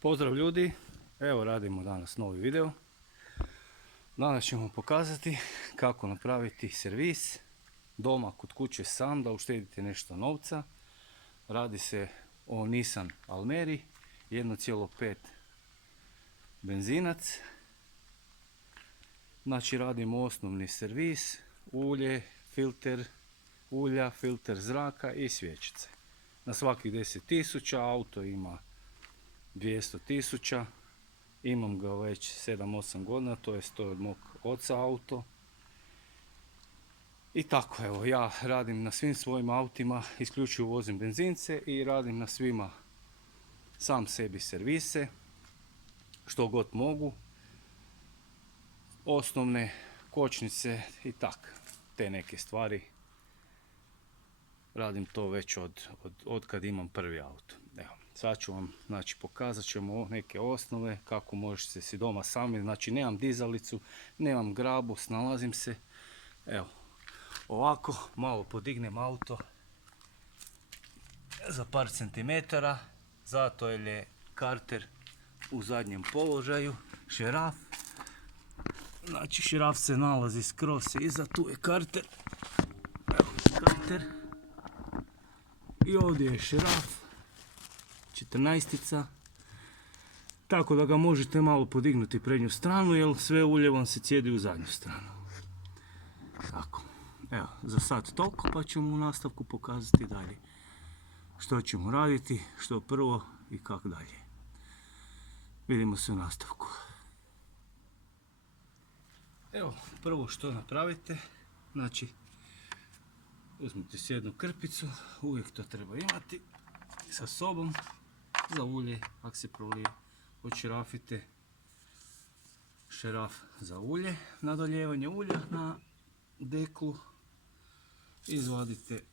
Pozdrav ljudi, evo radimo danas novi video. Danas ćemo pokazati kako napraviti servis doma kod kuće sam da uštedite nešto novca. Radi se o Nissan Almeri 1.5 benzinac. Znači radimo osnovni servis, ulje, filter ulja, filter zraka i svječice. Na svakih 10.000, auto ima 200.000, imam ga već 7-8 godina, to je od mog oca auto. I tako, evo, ja radim na svim svojim autima, isključivo vozim benzince i radim na svima sam sebi servise, što god mogu. Osnovne kočnice i tak, te neke stvari. Radim to već od kad imam prvi auto. Evo, sad ću vam, znači, pokazat ćemo neke osnove, kako možete si doma sami, znači nemam dizalicu, nemam grabu, snalazim se. Evo, ovako, malo podignem auto za par centimetara, zato jer je karter u zadnjem položaju, šeraf. Znači, šeraf se nalazi skroz iza, tu je karter. Evo, karter. I ovdje je šeraf, 14-tica, tako da ga možete malo podignuti prednju stranu, jer sve ulje vam se cijedi u zadnju stranu. Tako, evo, za sad toliko, pa ćemo u nastavku pokazati dalje što ćemo raditi, što prvo i kako dalje. Vidimo se u nastavku. Evo, prvo što napravite, znači, uzmite si jednu krpicu, uvijek to treba imati sa sobom za ulje, ako se prolije. Odšerafite šeraf za ulje, nadoljevanje ulja na deklu. Izvadite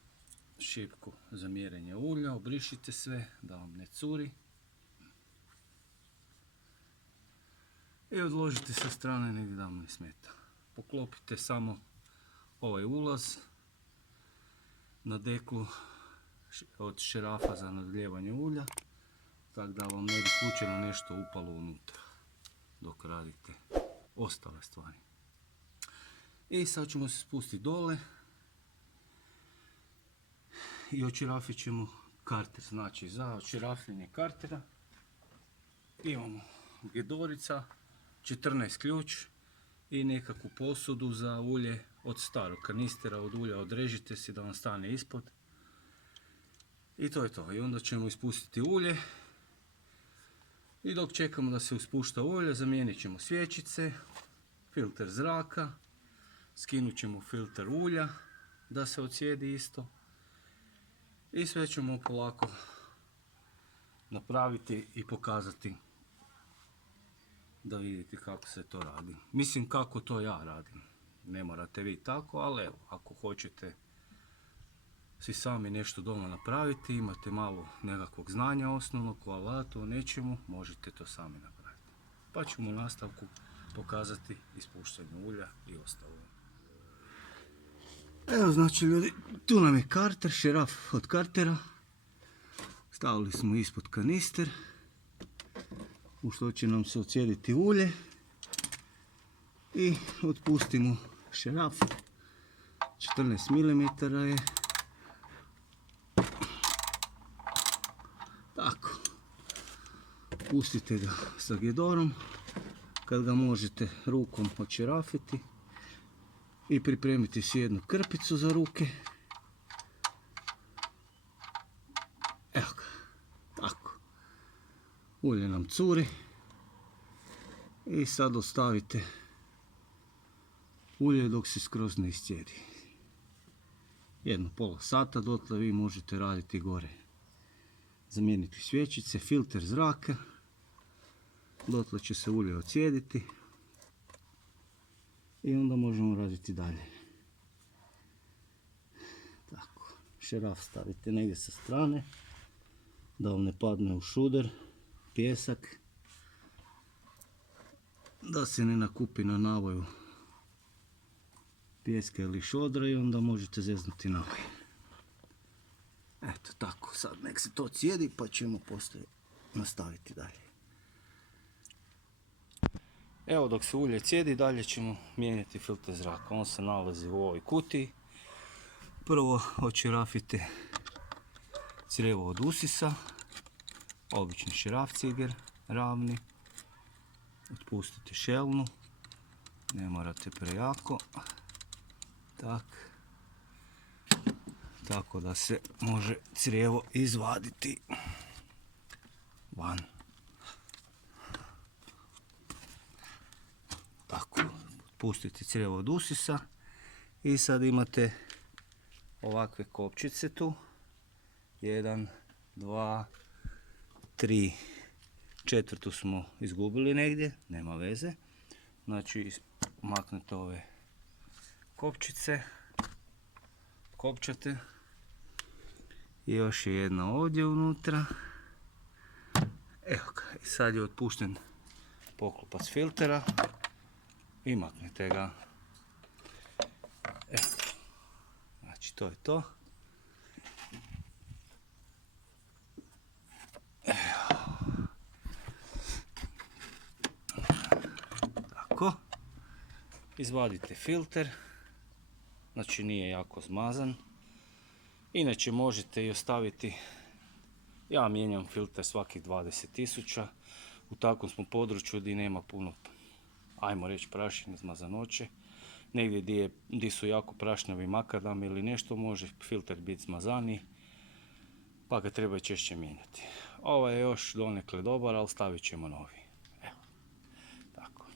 šipku za mjerenje ulja, obrišite sve da vam ne curi. I odložite sa strane negdje da vam ne smeta. Poklopite samo ovaj ulaz na deklu od šerafa za nadoljevanje ulja, tako da vam ne bi slučajno nešto upalo unutra dok radite ostale stvari. I sad ćemo se spustiti dole i odšerafit ćemo karter. Znači, za odšerafljenje kartera imamo gedorica, 14 ključ i nekakvu posudu za ulje od starog kanistera od ulja. Odrežite si da vam stane ispod. I to je to. I onda ćemo ispustiti ulje. I dok čekamo da se uspušta ulje, zamijenit ćemo svječice, filter zraka, skinut ćemo filter ulja da se ocijedi isto. I sve ćemo polako napraviti i pokazati da vidite kako se to radi. Mislim, kako to ja radim. Ne morate vi tako, ali evo, ako hoćete si sami nešto doma napraviti, imate malo nekakvog znanja osnovnog o alatu, o nečemu, možete to sami napraviti. Pa ćemo u nastavku pokazati ispuštanje ulja i ostalo. Evo, znači ljudi, tu nam je karter, šeraf od kartera. Stavili smo ispod kanister, u što će nam se ocijediti ulje. I otpustimo šeraf, 14 mm je. Tako, pustite ga sa gedorom, kad ga možete rukom odšerafiti i pripremiti si jednu krpicu za ruke. Evo ga, tako, ulje nam curi i sad ostavite ulje dok se skroz ne iscijedi. Jedno pola sata, dotle vi možete raditi gore. Zamijeniti svječice, filter zraka, dotle će se ulje ocijediti i onda možemo raditi dalje. Tako, šeraf stavite negdje sa strane da vam ne padne u šuder, pijesak, da se ne nakupi na navoju pijeska ili šodra i onda možete zeznuti navoj. Eto tako, sad nek se to cijedi pa ćemo poslije nastaviti dalje. Evo dok se ulje cijedi dalje ćemo mijenjati filter zraka. On se nalazi u ovoj kutiji. Prvo očerafite crijevo od usisa, obični šeraf ciger, ravni. Otpustite šelnu, ne morate prejako. Tako da se može crijevo izvaditi van. Tako, otpustite crijevo od usisa i sad imate ovakve kopčice tu. 1, 2, 3, četvrtu smo izgubili negdje, nema veze. Znači maknete ove kopčice, kopčate. I još je jedna ovdje unutra. Evo ga, i sad je otpušten poklopac filtera i maknete ga. Evo, znači to je to. Tako, izvadite filter, znači nije jako zmazan. Inače možete i ostaviti, ja mijenjam filter svakih 20.000, u takvom smo području gdje nema puno, ajmo reći, prašine, zmazanoće. Negdje gdje su jako prašnjavi makadam ili nešto može filter biti zmazaniji, pa ga treba češće mijenjati. Ovo je još donekle dobar, ali stavit ćemo novi. Evo, tako.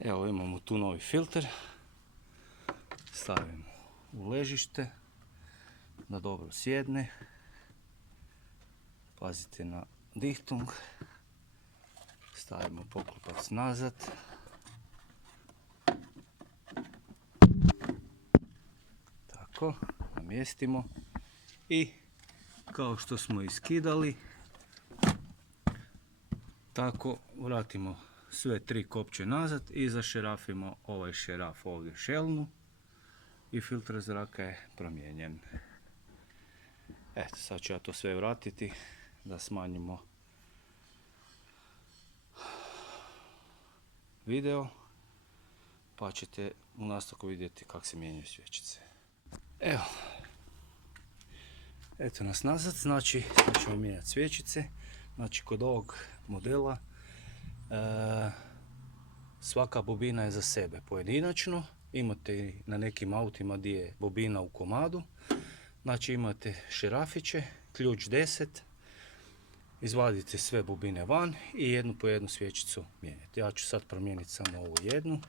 Evo imamo tu novi filter. Stavimo u ležište da dobro sjedne. Pazite na dihtung. Stavimo poklopac nazad. Tako, namjestimo i kao što smo iskidali, tako vratimo sve 3 kopče nazad i zašerafimo ovaj šeraf ovdje šelnu i filter zraka je promijenjen. Eto, sad ću ja to sve vratiti da smanjimo video, pa ćete u nastavku vidjeti kako se mijenjaju svječice. Evo, eto nas nazad, znači sad ćemo mijenjati svječice. Znači kod ovog modela svaka bobina je za sebe pojedinačno. Imate na nekim autima gdje je bobina u komadu. Znači imate šerafiće, ključ 10, izvadite sve bobine van i jednu po jednu svječicu mijenjate. Ja ću sad promijeniti samo ovu jednu,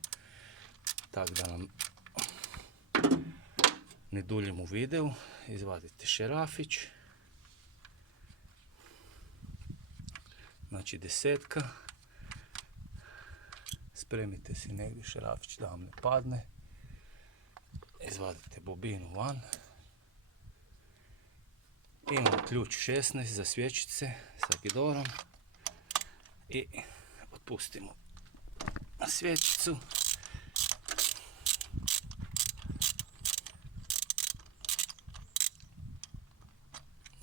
tako da nam ne duljim u videu. Izvadite šerafić, znači 10, spremite si negdje šerafić da vam ne padne, izvadite bobinu van. Imamo ključ 16 za svječice sa gidorom i otpustimo svječicu.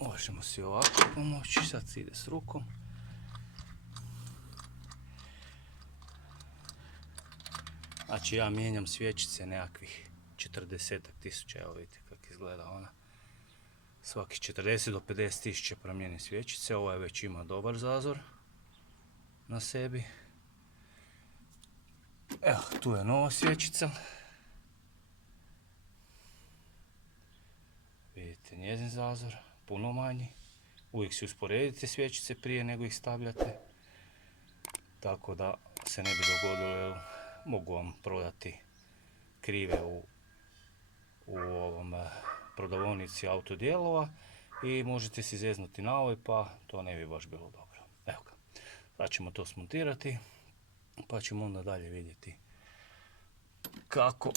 Možemo si ovako pomoći, sad se ide s rukom. Znači ja mijenjam svječice nekakvih 40.000, evo vidite kako izgleda ona. Svakih 40 do 50.000 promijenim svječice, ova je već ima dobar zazor na sebi. Evo, tu je nova svječica. Vidite njezin zazor, puno manji. Uvijek si usporedite svječice prije nego ih stavljate. Tako da se ne bi dogodilo, jer mogu vam prodati krive u ovom prodavonici autodijelova i možete si zeznuti na ovoj, pa to ne bi baš bilo dobro. Evo ga, sad ćemo to smontirati, pa ćemo onda dalje vidjeti kako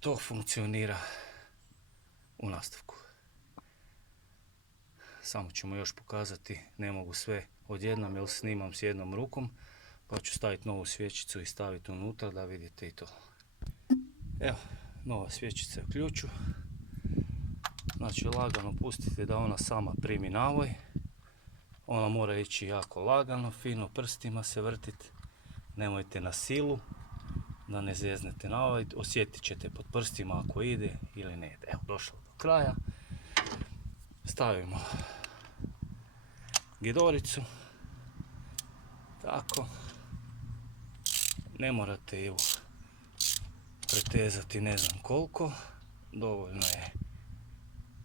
to funkcionira u nastavku. Samo ćemo još pokazati, ne mogu sve odjednom jer snimam s jednom rukom, pa ću staviti novu svječicu i staviti unutra da vidite i to. Evo, nova svječica je u ključu. Znači lagano pustite da ona sama primi navoj. Ona mora ići jako lagano, fino prstima se vrtiti. Nemojte na silu, da ne zeznete na ovaj. Osjetit ćete pod prstima ako ide ili ne ide. Evo, došlo do kraja. Stavimo gidoricu. Tako. Ne morate ju pretezati ne znam koliko. Dovoljno je,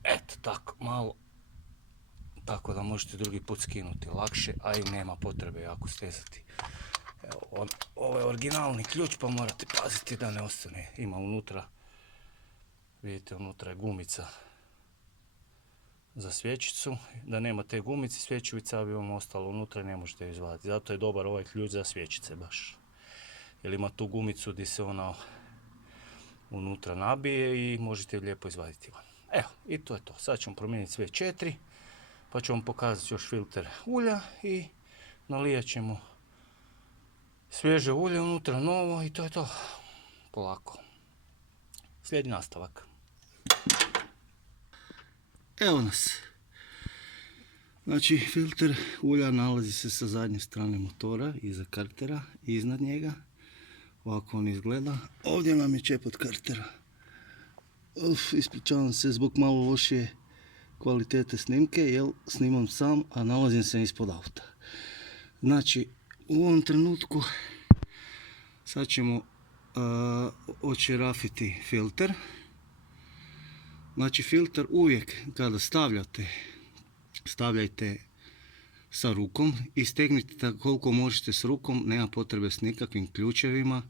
eto tako, malo. Tako da možete drugi put skinuti lakše, a i nema potrebe jako stezati. Evo, ovo je originalni ključ pa morate paziti da ne ostane. Ima unutra, vidite, unutra je gumica za svječicu. Da nema te gumice, svječuvica bi vam ostala unutra i ne možete ju izvaditi. Zato je dobar ovaj ključ za svječice baš. Jer ima tu gumicu gdje se ona unutra nabije i možete ju lijepo izvaditi van. Evo, i to je to. Sad ćemo promijeniti sve 4. Pa ću vam pokazati još filter ulja i nalijat ćemo svježe ulje unutra, novo, i to je to. Polako. Slijedi nastavak. Evo nas. Znači, filter ulja nalazi se sa zadnje strane motora, iza kartera, iznad njega. Ovako on izgleda. Ovdje nam je čep od kartera. Ispričavam se zbog malo lošije kvalitete snimke, jer snimam sam, a nalazim se ispod auta. Znači, u ovom trenutku sad ćemo očerafiti filter. Znači, filter uvijek kada stavljajte sa rukom i stegnite koliko možete s rukom, nema potrebe s nikakvim ključevima.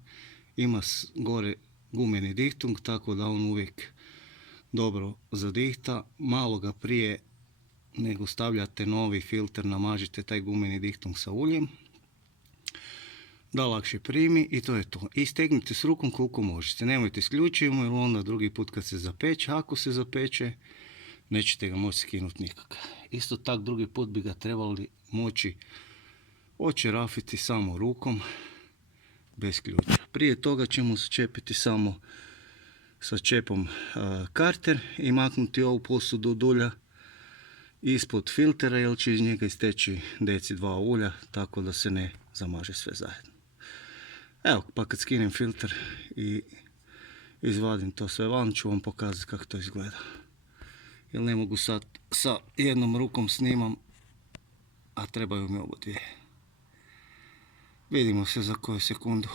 Ima gore gumeni dihtung, tako da on uvijek dobro zadihta. Malo ga prije nego stavljate novi filter namažite taj gumeni dihtung sa uljem da lakše primi, i to je to. I stegnite s rukom koliko možete, nemojte s ključevima, jer onda drugi put kad se zapeče, ako se zapeče, nećete ga moći skinuti nikako. Isto tak drugi put bi ga trebali moći očerafiti samo rukom bez ključa. Prije toga ćemo začepiti samo sa čepom karter i maknuti ovu posudu od ulja ispod filtera, jer će iz njega isteći deci 2 ulja, tako da se ne zamaže sve zajedno. Evo, pa kad skinem filter i izvadim to sve van, ću vam pokazati kako to izgleda. Jer ne mogu sad sa jednom rukom snimam, a trebaju mi obo dvije. Vidimo se za koju sekundu.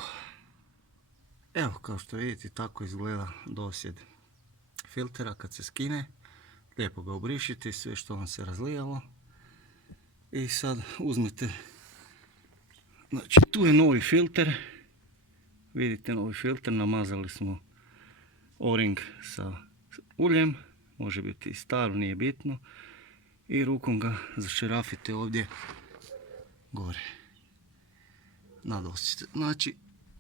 Evo, kao što vidite, tako izgleda dosjed filtera kad se skine. Lijepo ga obrišite, sve što vam se razlijalo. I sad uzmete, znači tu je novi filter. Vidite novi filter, namazali smo o-ring sa uljem. Može biti i star, nije bitno. I rukom ga zašerafite ovdje gore na dosjed. Znači,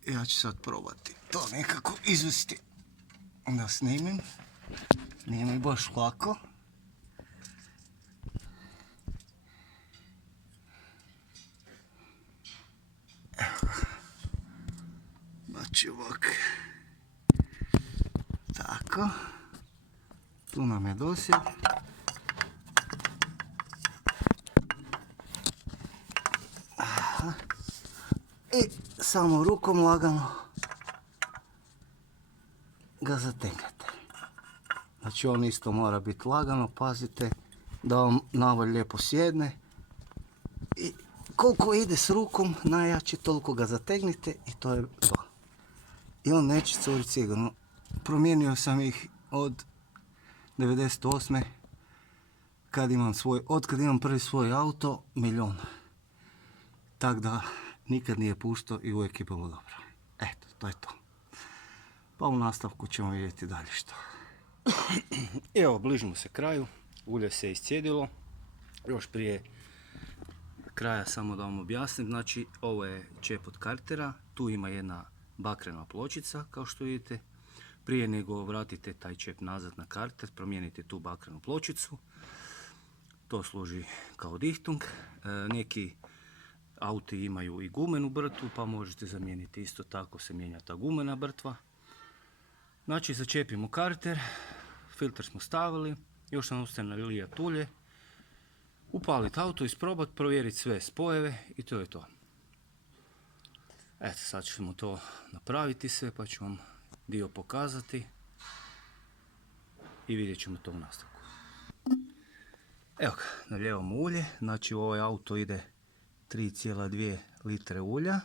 ja ću sad probati to nekako izvesti da snimim. Nije mi baš lako. Evo. Znači ovak. Tako. Tu nam je dosjed. Aha. I samo rukom lagano ga zategnete. Znači on isto mora biti lagano, pazite da vam navalj lijepo sjedne. I koliko ide s rukom najjače, toliko ga zategnite i to je to. I on neće curiti sigurno. Promijenio sam ih od 98. od kad imam prvi svoj auto, milion. Tako da nikad nije puštao i uvijek je bilo dobro. Eto, to je to. Pa u nastavku ćemo vidjeti dalje što. Evo, bližimo se kraju. Ulje se iscijedilo. Još prije kraja samo da vam objasnim. Znači, ovo je čep od kartera. Tu ima jedna bakrena pločica, kao što vidite. Prije nego vratite taj čep nazad na karter, promijenite tu bakrenu pločicu. To služi kao dihtung. Neki auti imaju i gumenu brtvu, pa možete zamijeniti isto tako, se mijenja ta gumena brtva. Znači, začepimo karter, filter smo stavili, još nam ostaje nalijat ulje. upaliti auto, isprobati, provjeriti sve spojeve i to je to. Eto, sad ćemo to napraviti sve pa ću vam dio pokazati i vidjet ćemo to u nastavku. Evo ga, nalijevamo ulje, znači u ovaj auto ide 3,2 litre ulja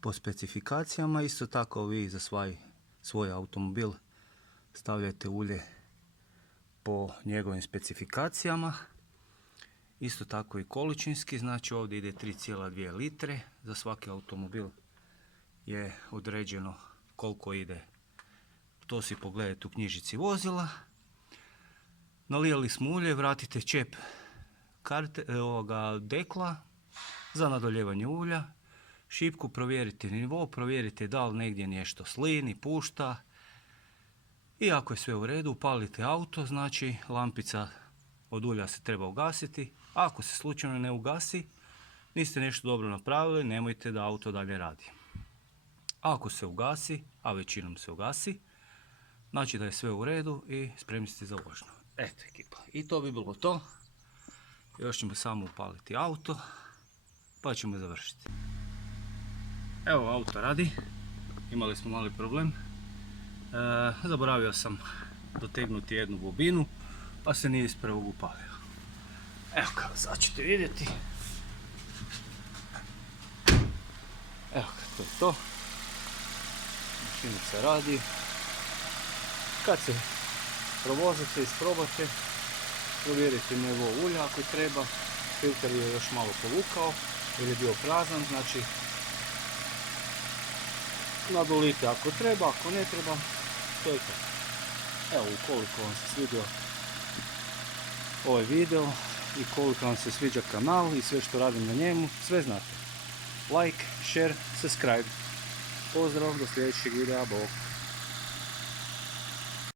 po specifikacijama. Isto tako vi za svoj automobil stavljate ulje po njegovim specifikacijama. Isto tako i količinski, znači ovdje ide 3,2 litre, za svaki automobil je određeno koliko ide. To si pogledajte u knjižici vozila. Nalijali smo ulje, vratite čep dekla za nadoljevanje ulja. Šipku provjerite nivo, provjerite da li negdje nešto slini, pušta. I ako je sve u redu, upalite auto, znači lampica od ulja se treba ugasiti. Ako se slučajno ne ugasi, niste nešto dobro napravili, nemojte da auto dalje radi. Ako se ugasi, a većinom se ugasi, znači da je sve u redu i spremni ste za vožnju. Eto ekipa, i to bi bilo to. Još ćemo samo upaliti auto, pa ćemo završiti. Evo, auto radi, imali smo mali problem. Zaboravio sam dotegnuti jednu bobinu, pa se nije iz prvog upalio. Evo kako sad ćete vidjeti. Evo to je to. Mašinica radi. Kad se provozite, isprobate, provjerite nivo ulja ako treba. Filter je još malo povukao jer je bio prazan, znači nadolite ako treba, ako ne treba, to je to. Evo, ukoliko vam se svidio ovaj video i koliko vam se sviđa kanal i sve što radim na njemu, sve znate. Like, share, subscribe. Pozdrav, do sljedećeg videa, bok.